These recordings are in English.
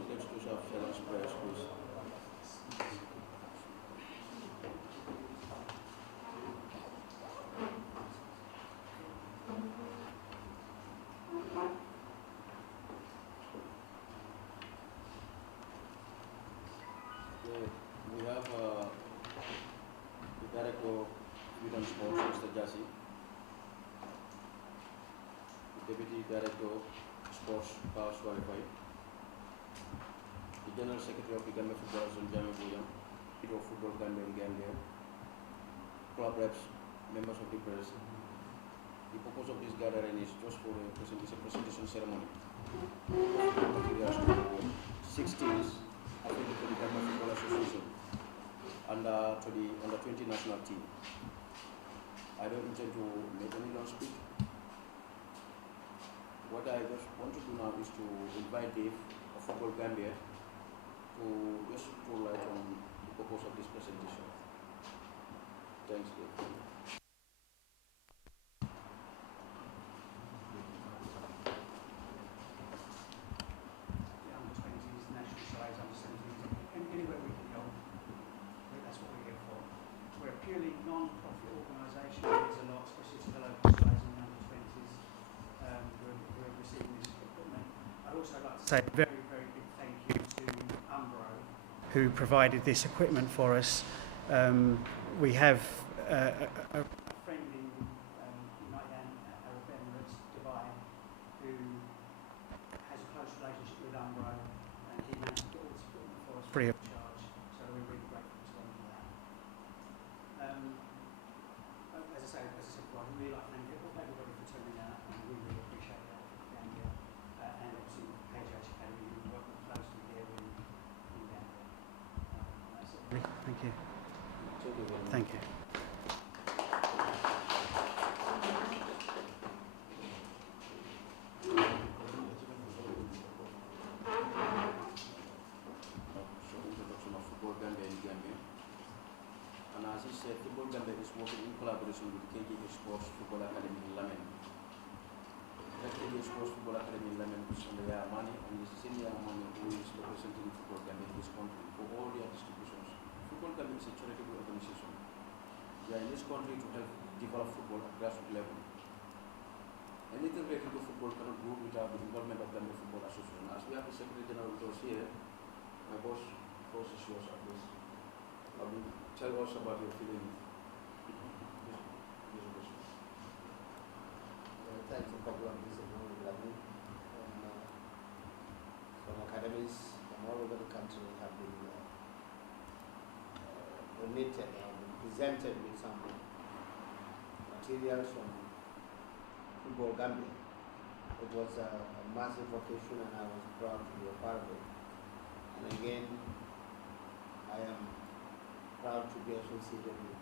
Secrets to have silence prayers, please. Okay, we have the Director of Youth and Sports, Mr. Jassi, the Deputy Director of Sports, Powers Qualified, the General Secretary of the Gambia Football Association, Head of FootballGambia in Gambia, club reps, members of the press. The purpose of this gathering is just for a presentation ceremony. Materials to the 16s affiliated to the Gambia Football Association and to the under-20 national team. I don't intend to make any long speech. What I just want to do now is to invite Dave of Football Gambia to just throw light on the purpose of this presentation. Thanks, Dave. Anywhere we can help, that's what we're here for. We're a purely non-profit organisation. There's a lot, especially to the local sides and the under-20s. We're receiving this equipment. I'd also like to say a very, very big thank you to Umbro, who provided this equipment for us. We have a friend in Yahya Manneh Gambian, who has a close relationship with Umbro, and he managed to get all this equipment for us free of charge, so we're really grateful to him for that. As I said before, I'd really like to thank everybody for turning out, and we really appreciate that. And obviously GRTSFeb, who working closely here in Gambia. That's it. Thank you. Thank you. And as he said, Football Gambia is working in collaboration with KGA Sports Football Academy in Lamen. KGA Sports Football Academy in Lamen is under Yahya Manneh, and this is Yahya Manneh who is representing Football Gambia in this country for all their distributions. Football Gambia is a charitable organization. We are in this country to help develop football at grassroots level. Anything related to football cannot go without the involvement of Gambia Football Association. As we have the Secretary General with us here, my boss is yours at this. Tell us about your feeling. Thanks for popular visit from academies from all over the country have been donated and presented with some materials from Football Gambia. It was a massive occasion and I was proud to be a part of it. And again, I am proud to be associated with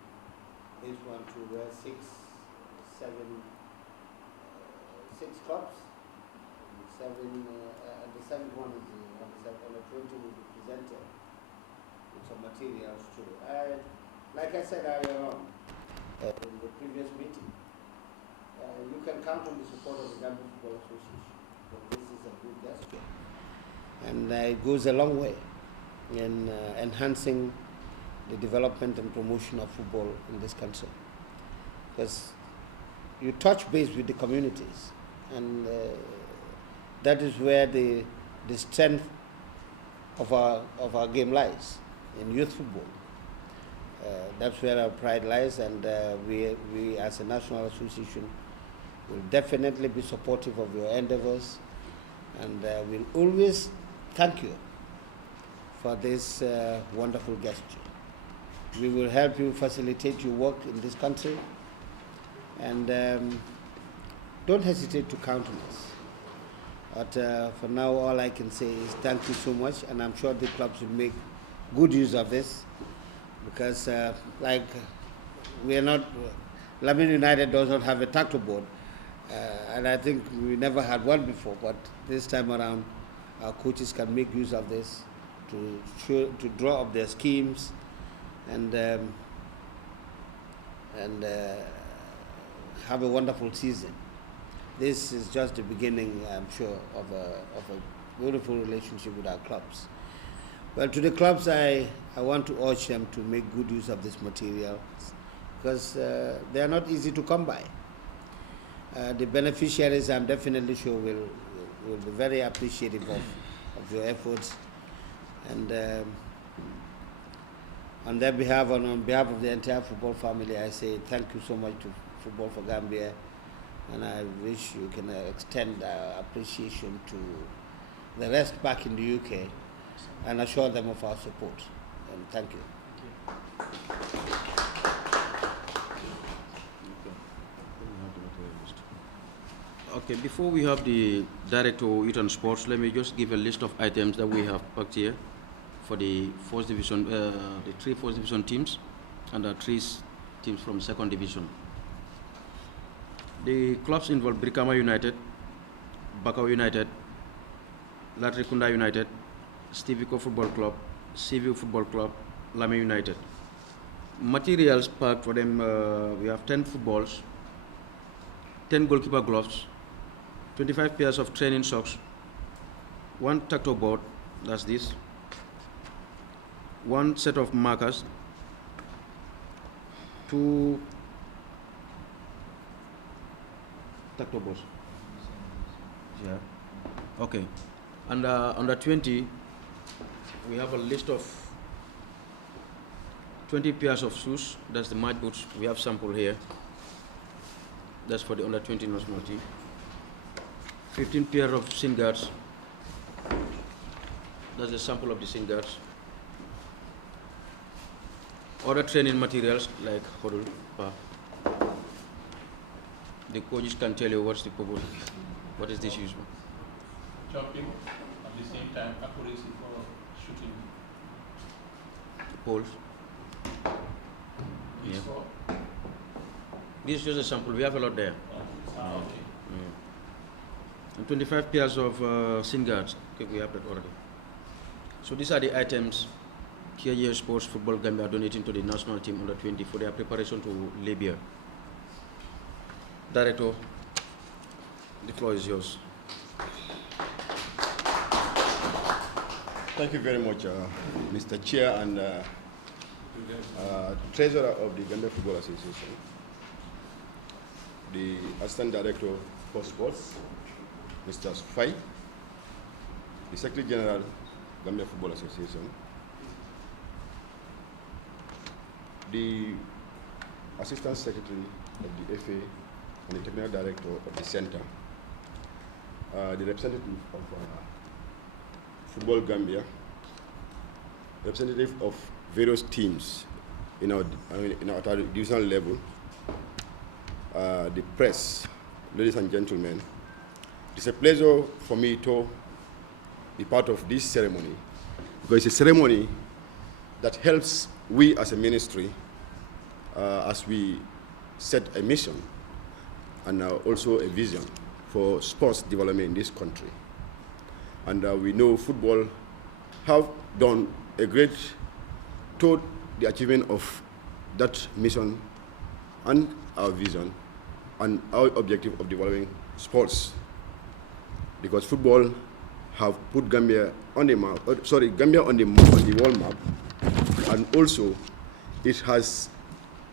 this one too, where six clubs, and the seventh one is on the 20 will be presented with some materials too. Like I said earlier on in the previous meeting, you can count on the support of the Gambia Football Association, but this is a good gesture. And it goes a long way in enhancing the development and promotion of football in this country, because you touch base with the communities, and that is where the strength of our game lies, in youth football. That's where our pride lies, and we as a national association will definitely be supportive of your endeavors, and we'll always thank you for this wonderful gesture. We will help you facilitate your work in this country, and don't hesitate to count on us. But for now, all I can say is thank you so much, and I'm sure the clubs will make good use of this, because like we are not, Lamin United does not have a tackle board, and I think we never had one before, but this time around our coaches can make use of this to draw up their schemes and have a wonderful season. This is just the beginning, I'm sure, of beautiful relationship with our clubs. Well, to the clubs, I want to urge them to make good use of this material because they are not easy to come by. The beneficiaries, I'm definitely sure, will be very appreciative of your efforts. And on their behalf and on behalf of the entire football family, I say thank you so much to Football for Gambia, and I wish you can extend our appreciation to the rest back in the UK and assure them of our support. And thank you. Okay, before we have the Director of Youth and Sports, let me just give a list of items that we have packed here for the first division, the 3 first division teams and the 3 teams from second division. The clubs involve Brikama United, Bakau United, Latrikunda United, Stevico Football Club, Seaview Football Club, Lame United. Materials packed for them, we have 10 footballs, 10 goalkeeper gloves, 25 pairs of training socks, 1 tactile board, that's this, 1 set of markers, 2 tactile boards. Yeah. Okay. And under 20, we have a list of 20 pairs of shoes. That's the match boots. We have sample here. That's for the under 20 national team. 15 pair of shin guards. That's the sample of the shin guards. Other training materials like huddle. The coaches can tell you what's the purpose. What is this used for? Jumping at the same time, accuracy for shooting. Poles. Yeah. This is just a sample. We have a lot there. Okay. And 25 pairs of shin guards. Okay, we have that already. So these are the items Yahya Sports Football Gambia are donating to the national team under 20 for their preparation to Libya. Director, the floor is yours. Thank you very much, Mr. Chair and Treasurer of the Gambia Football Association, the Assistant Director for Sports, Mr. Sufai, the Secretary General, Gambia Football Association, the Assistant Secretary of the FA and the Technical Director of the Center, the representative of Football Gambia, representative of various teams in our divisional level, the press, ladies and gentlemen. It's a pleasure for me to be part of this ceremony because it's a ceremony that helps we as a ministry as we set a mission and also a vision for sports development in this country. And we know football have done a great toward the achievement of that mission and our vision and our objective of developing sports. Because football have put Gambia on the map, Gambia on the world map, and also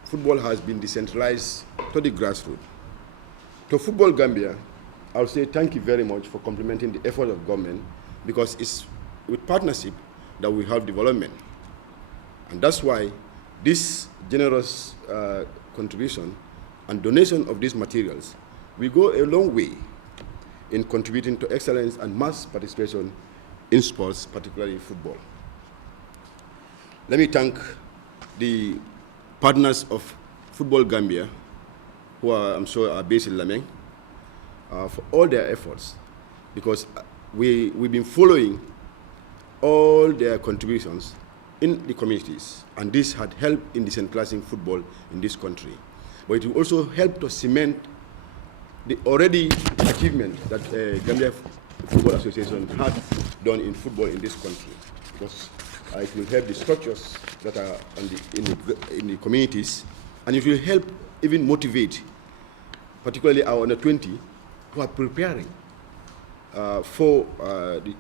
football has been decentralized to the grassroots. To Football Gambia, I'll say thank you very much for complementing the effort of government because it's with partnership that we have development. And that's why this generous contribution and donation of these materials will go a long way in contributing to excellence and mass participation in sports, particularly football. Let me thank the partners of Football Gambia, who I'm sure are based in Lameng, for all their efforts, because we've been following all their contributions in the communities, and this had helped in decentralizing football in this country. But it will also help to cement the already achievement that Gambia Football Association has done in football in this country, because it will help the structures that are in the communities, and it will help even motivate, particularly our under 20, who are preparing for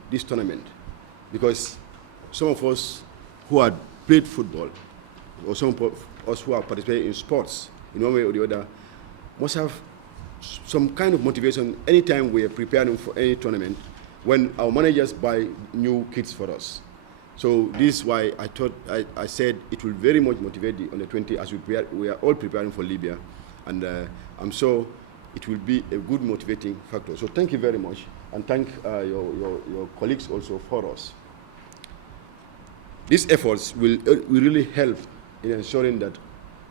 this tournament, because some of us who had played football, or some of us who have participated in sports in one way or the other, must have some kind of motivation anytime we are preparing for any tournament when our managers buy new kits for us. So this is why I said it will very much motivate the under 20 as we are all preparing for Libya, and I'm sure it will be a good motivating factor. So thank you very much, and thank your colleagues also for us. These efforts will really help in ensuring that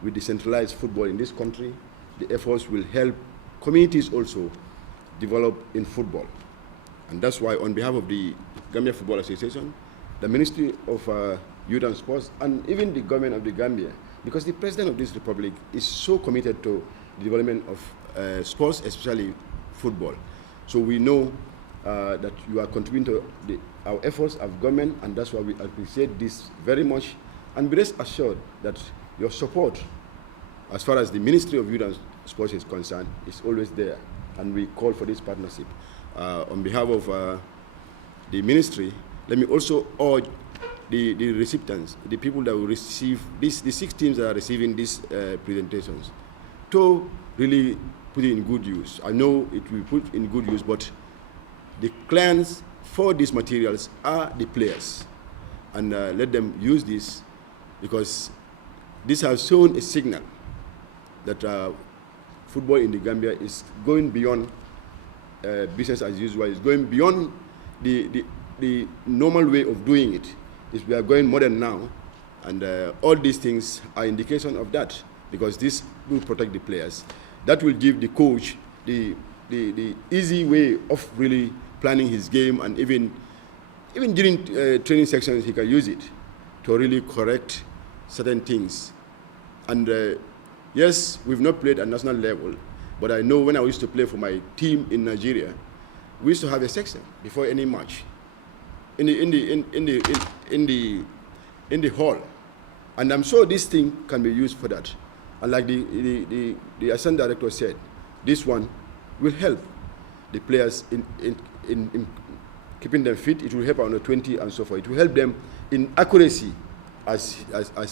we decentralize football in this country. The efforts will help communities also develop in football. And that's why on behalf of the Gambia Football Association, the Ministry of Youth and Sports, and even the government of the Gambia, because the President of this republic is so committed to the development of sports, especially football. So we know that you are contributing to our efforts of government, and that's why we appreciate this very much. And be rest assured that your support, as far as the Ministry of Youth and Sports is concerned, is always there. And we call for this partnership. On behalf of the ministry, let me also urge the recipients, the people that will receive this, the 6 teams that are receiving these presentations, to really put it in good use. I know it will put in good use, but the clients for these materials are the players. And let them use this, because this has shown a signal that football in the Gambia is going beyond business as usual. It's going beyond the normal way of doing it. We are going modern now, and all these things are indication of that, because this will protect the players. That will give the coach the easy way of really planning his game, and even during training sections he can use it to really correct certain things. And yes, we've not played at national level, but I know when I used to play for my team in Nigeria, we used to have a section before any match in the hall, and I'm sure this thing can be used for that. And like the assistant director said, this one will help the players in keeping them fit. It will help under 20 and so forth. It will help them in accuracy as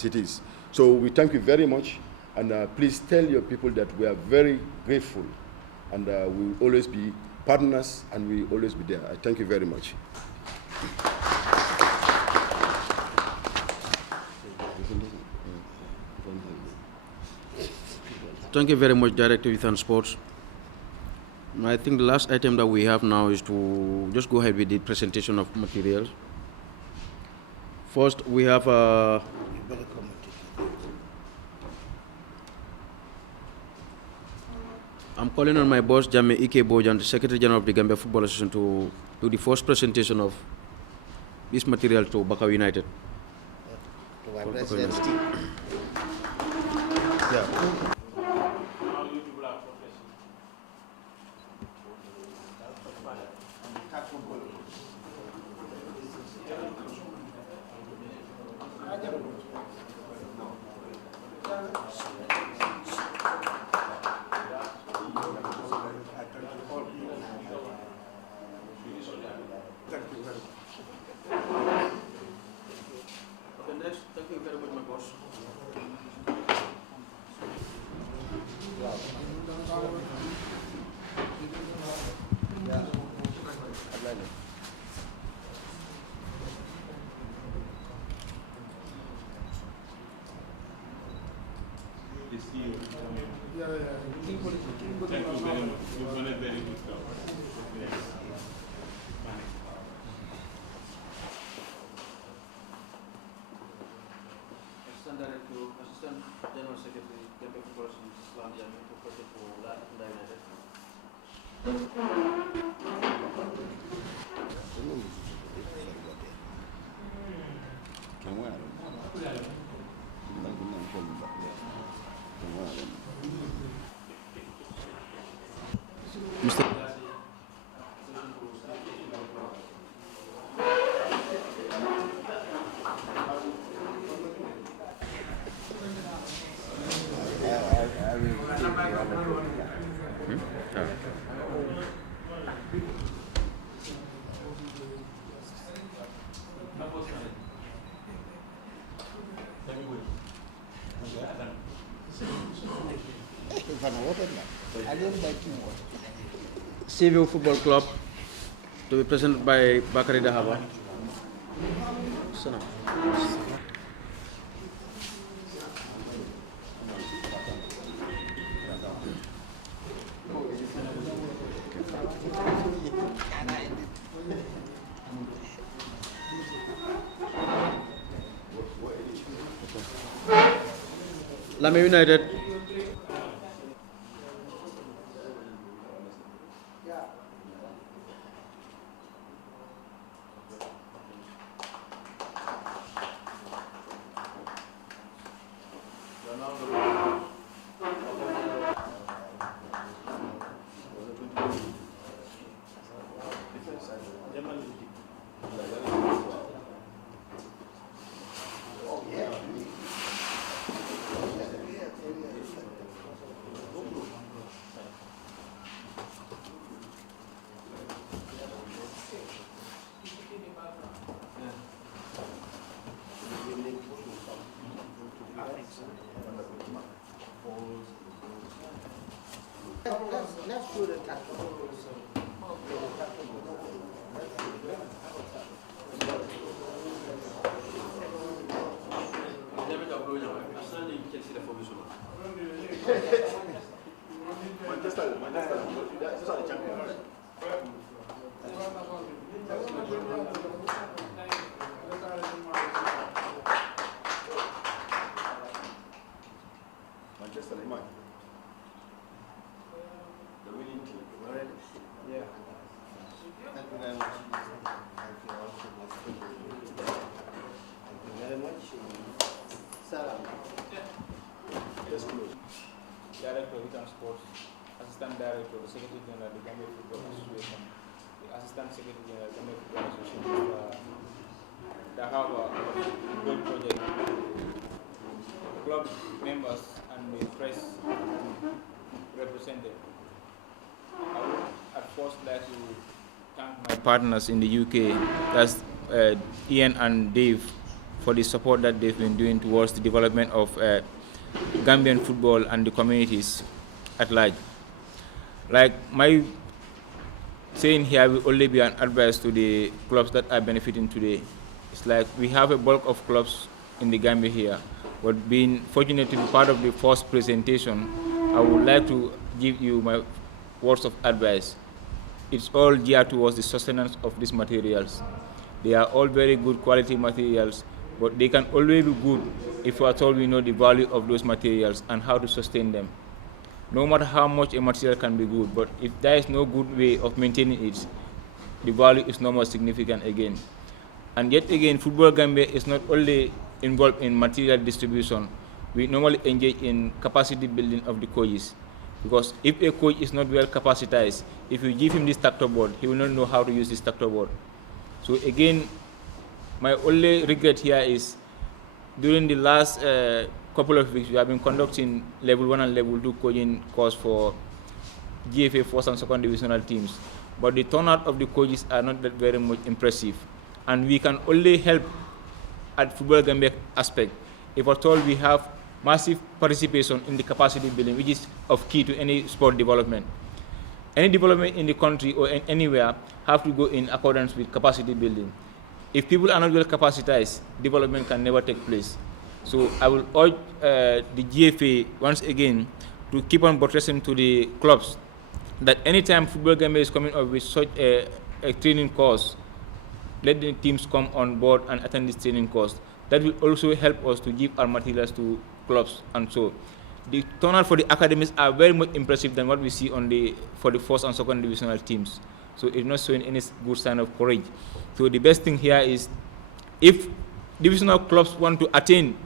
it is. So we thank you very much, and please tell your people that we are very grateful, and we will always be partners, and we will always be there. I thank you very much. Thank you very much, Director of Youth and Sports. I think the last item that we have now is to just go ahead with the presentation of materials. First, we have I'm calling on my boss, Jammeh Ike Bojan, the Secretary General of the Gambia Football Association, to do the first presentation of this material to Bakau United. To our president's team. Yeah. Assistant General Secretary, Gambia Football Association, to project for United. Mr. Civil Football Club to be presented by Bakari Dahaba. Lame United. Let's do the tackle. Director of Return Sports, Assistant Director, Secretary General of the Gambia Football Association, the Assistant Secretary General of the Gambia Football Association, the Harbour Goal Project, club members and the press represented. I would at first like to thank my partners in the UK, that's Ian and Dave, for the support that they've been doing towards the development of Gambian football and the communities at large. Like my saying here will only be an advice to the clubs that are benefiting today. It's like we have a bulk of clubs in the Gambia here, but being fortunate to be part of the first presentation, I would like to give you my words of advice. It's all geared towards the sustenance of these materials. They are all very good quality materials, but they can always be good if at all we know the value of those materials and how to sustain them. No matter how much a material can be good, but if there is no good way of maintaining it, the value is no more significant again. And yet again, Football Gambia is not only involved in material distribution, we normally engage in capacity building of the coaches. Because if a coach is not well capacitized, if you give him this tractor board, he will not know how to use this tractor board. So again, my only regret here is during the last couple of weeks, we have been conducting level 1 and level 2 coaching course for GFA first and second divisional teams. But the turnout of the coaches are not that very much impressive. And we can only help at Football Gambia aspect if at all we have massive participation in the capacity building, which is of key to any sport development. Any development in the country or anywhere have to go in accordance with capacity building. If people are not well capacitized, development can never take place. So I will urge the GFA once again to keep on buttressing to the clubs that anytime Football Gambia is coming up with such a training course, let the teams come on board and attend this training course. That will also help us to give our materials to clubs, and so the turnout for the academies are very much impressive than what we see on for the first and second divisional teams. So it's not showing any good sign of courage. So the best thing here is, if divisional clubs want to attain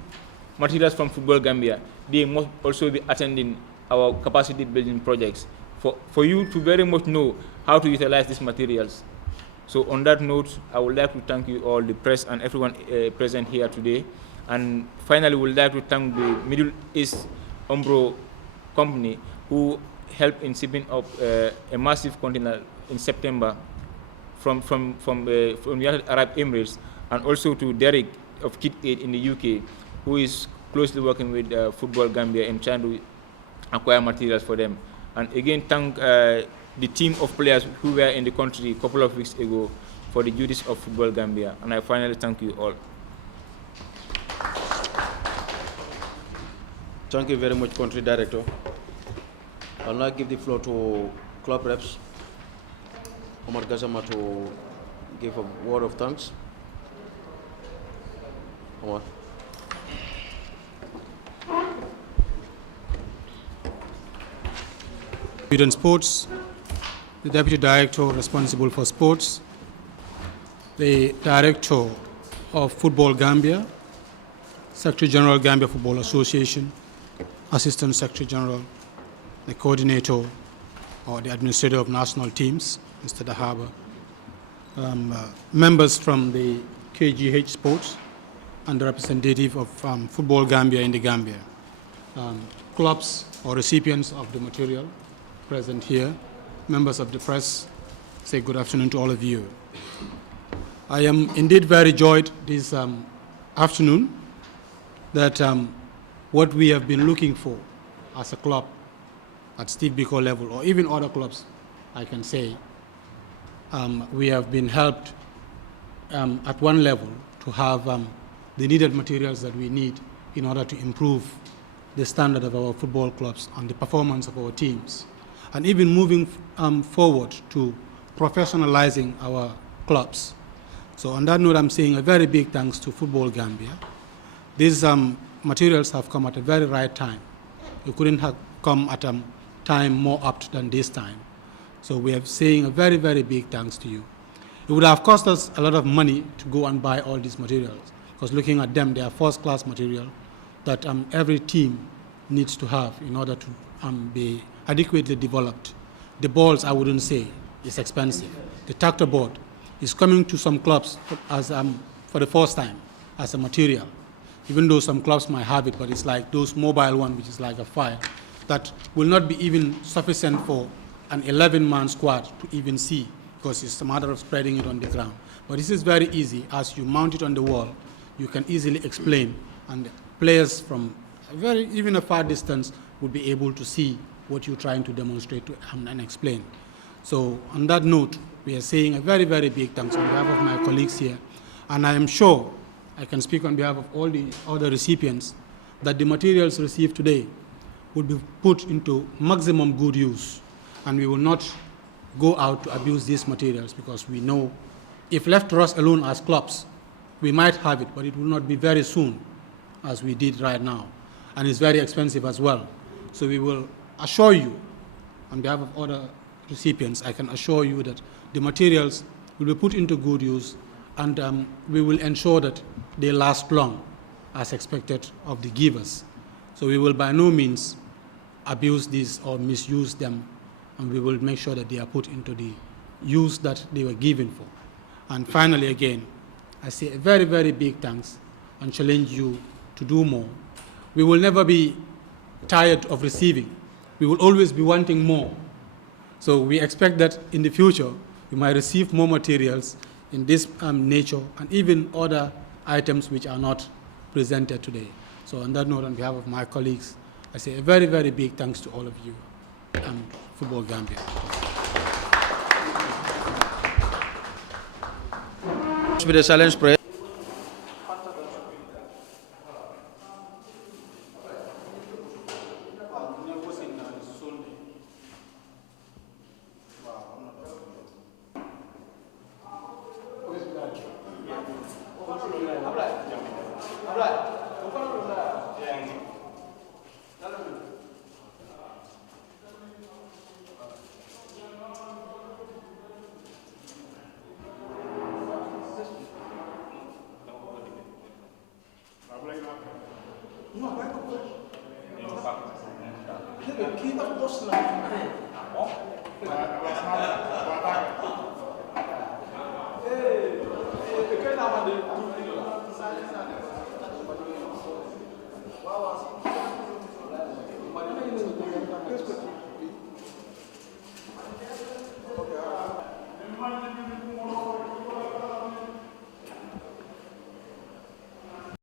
materials from Football Gambia, they must also be attending our capacity building projects for you to very much know how to utilize these materials. So on that note, I would like to thank you all, the press and everyone present here today. And finally, we would like to thank the Middle East Umbro company who helped in shipping up a massive container in September from the United Arab Emirates, and also to Derek of Kit Aid in the UK, who is closely working with Football Gambia in trying to acquire materials for them. And again, thank the team of players who were in the country a couple of weeks ago for the duties of Football Gambia. And I finally thank you all. Thank you very much, Country Director. I'll now give the floor to club reps. Omar Gazama to give a word of thanks. Omar. Student Sports, the Deputy Director responsible for sports, the Director of Football Gambia, Secretary General Gambia Football Association, Assistant Secretary General, the Coordinator or the Administrator of National Teams, Mr. Dahaba, members from the KGH Sports, and the representative of Football Gambia in the Gambia, clubs or recipients of the material present here, members of the press, say good afternoon to all of you. I am indeed very joyed this afternoon that what we have been looking for as a club at Steve Biko level, or even other clubs, I can say, we have been helped at one level to have the needed materials that we need in order to improve the standard of our football clubs and the performance of our teams, and even moving forward to professionalizing our clubs. So on that note, I'm saying a very big thanks to Football Gambia. These materials have come at a very right time. It couldn't have come at a time more apt than this time. So we are saying a very, very big thanks to you. It would have cost us a lot of money to go and buy all these materials, because looking at them, they are first-class material that every team needs to have in order to be adequately developed. The balls, I wouldn't say, is expensive. The tractor board is coming to some clubs as for the first time as a material, even though some clubs might have it, but it's like those mobile one, which is like a file, that will not be even sufficient for an 11-man squad to even see, because it's a matter of spreading it on the ground. But this is very easy. As you mount it on the wall, you can easily explain, and players from even a far distance would be able to see what you're trying to demonstrate to, and explain. So on that note, we are saying a very, very big thanks on behalf of my colleagues here, and I am sure I can speak on behalf of all the other recipients that the materials received today will be put into maximum good use, and we will not go out to abuse these materials, because we know if left to us alone as clubs, we might have it, but it will not be very soon as we did right now, and it's very expensive as well. So we will assure you, on behalf of other recipients, I can assure you that the materials will be put into good use, and we will ensure that they last long as expected of the givers. So we will by no means abuse these or misuse them, and we will make sure that they are put into the use that they were given for. And finally, again, I say a very, very big thanks and challenge you to do more. We will never be tired of receiving. We will always be wanting more. So we expect that in the future, we might receive more materials in this nature, and even other items which are not presented today. So on that note, on behalf of my colleagues, I say a very, very big thanks to all of you and Football Gambia. With the silence prayer. Kita bos lah. Oh,